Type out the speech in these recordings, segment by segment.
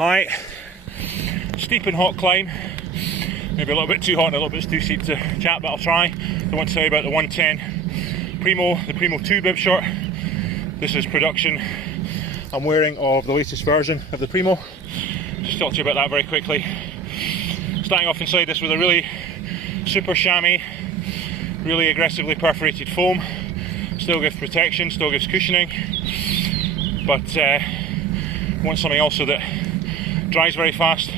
Hi, steep and hot climb, maybe a little bit too hot and a little bit too steep to chat, but I'll try. I want to tell you about the 110 Primo, the Primo 2 bib short. This is production I'm wearing of the latest version of the Primo. Just talk to you about that very quickly. Starting off inside this with a really super chamois, really aggressively perforated foam. Still gives protection, still gives cushioning, but want something also that dries very fast,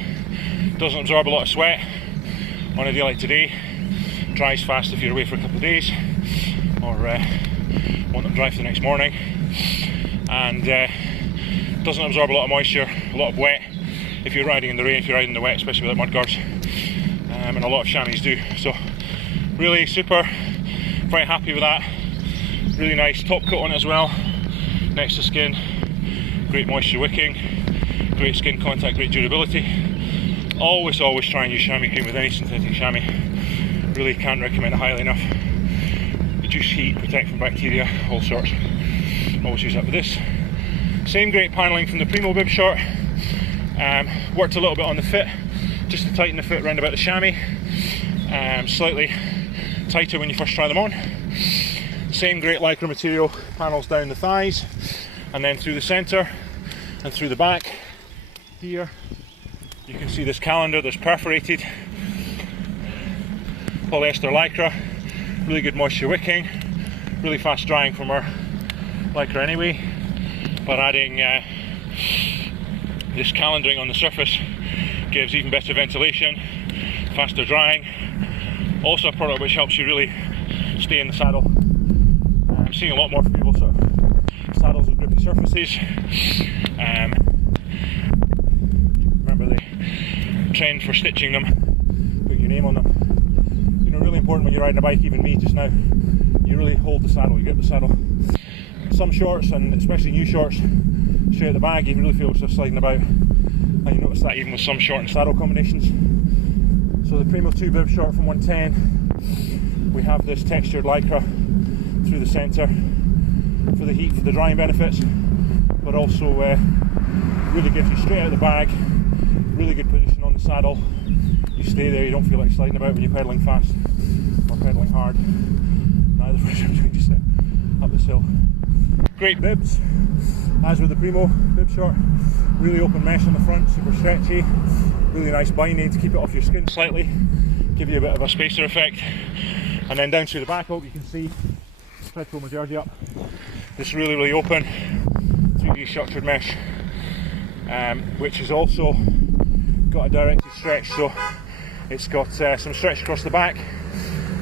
doesn't absorb a lot of sweat on a day like today, dries fast if you're away for a couple of days, or want them dry for the next morning, and doesn't absorb a lot of moisture, a lot of wet if you're riding in the rain, if you're riding in the wet, especially without mud guards, and a lot of chamois do. So really super, very happy with that. Really nice top coat on it as well, next to skin, great moisture wicking, great skin contact, great durability. Always try and use chamois cream with any synthetic chamois. Really can't recommend it highly enough. Reduce heat, protect from bacteria, all sorts. Always use that with this. Same great panelling from the Primo bib short. Worked a little bit on the fit, just to tighten the fit around about the chamois. Slightly tighter when you first try them on. Same great lycra material panels down the thighs, and then through the centre and through the back. Here you can see this calendar that's perforated polyester lycra, really good moisture wicking, really fast drying from our lycra anyway, but adding this calendaring on the surface gives even better ventilation, faster drying. Also a product which helps you really stay in the saddle. I'm seeing a lot more people sort of saddles with grippy surfaces. Remember the trend for stitching them, putting your name on them. You know, really important when you're riding a bike, even me just now, you really hold the saddle, you grip the saddle. Some shorts, and especially new shorts, straight out the bag, you can really feel yourself sliding about, and you notice that even with some short and saddle combinations. So the Primo 2 bib short from 110, we have this textured lycra through the centre for the heat, for the drying benefits, but also really gives you straight out of the bag, really good position on the saddle. You stay there, you don't feel like sliding about when you're pedalling fast or pedalling hard. Neither for sure, just up this hill. Great bibs, as with the Primo bib short. Really open mesh on the front, super stretchy, really nice binding to keep it off your skin slightly, give you a bit of a spacer effect. And then down through the back, hope you can see, try to pull my jersey up, this really open 3D structured mesh, which has also got a directed stretch, so it's got some stretch across the back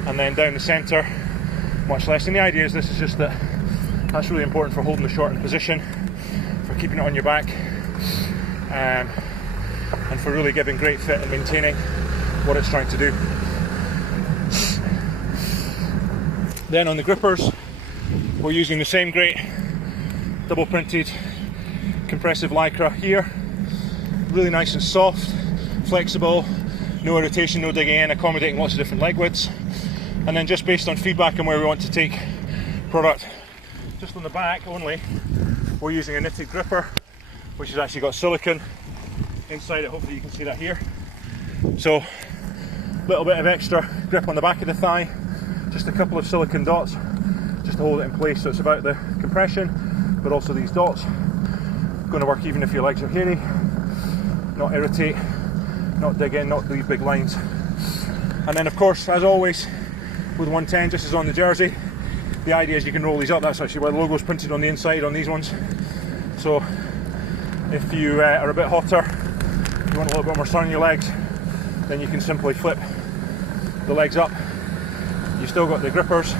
and then down the centre much less. And the idea is this is just that's really important for holding the short in position, for keeping it on your back, and for really giving great fit and maintaining what it's trying to do. Then on the grippers, we're using the same great double printed compressive lycra here. Really nice and soft, flexible, no irritation, no digging in, accommodating lots of different leg widths. And then just based on feedback and where we want to take product, just on the back only, we're using a knitted gripper, which has actually got silicone inside it. Hopefully you can see that here. So a little bit of extra grip on the back of the thigh, just a couple of silicone dots just to hold it in place. So it's about the compression, but also these dots. Going to work even if your legs are hairy, not irritate, not dig in, not these big lines. And then of course, as always with 110, just as on the jersey, the idea is you can roll these up. That's actually why the logo is printed on the inside on these ones. So if you are a bit hotter, you want a little bit more sun on your legs, then you can simply flip the legs up. You've still got the grippers,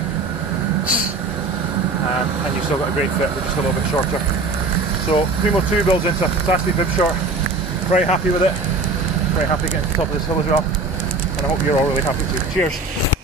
and you've still got a great fit, but just a little bit shorter. So Primo 2 builds into a fantastic bib short. Very happy with it. Very happy getting to the top of this hill as well. And I hope you're all really happy too. Cheers.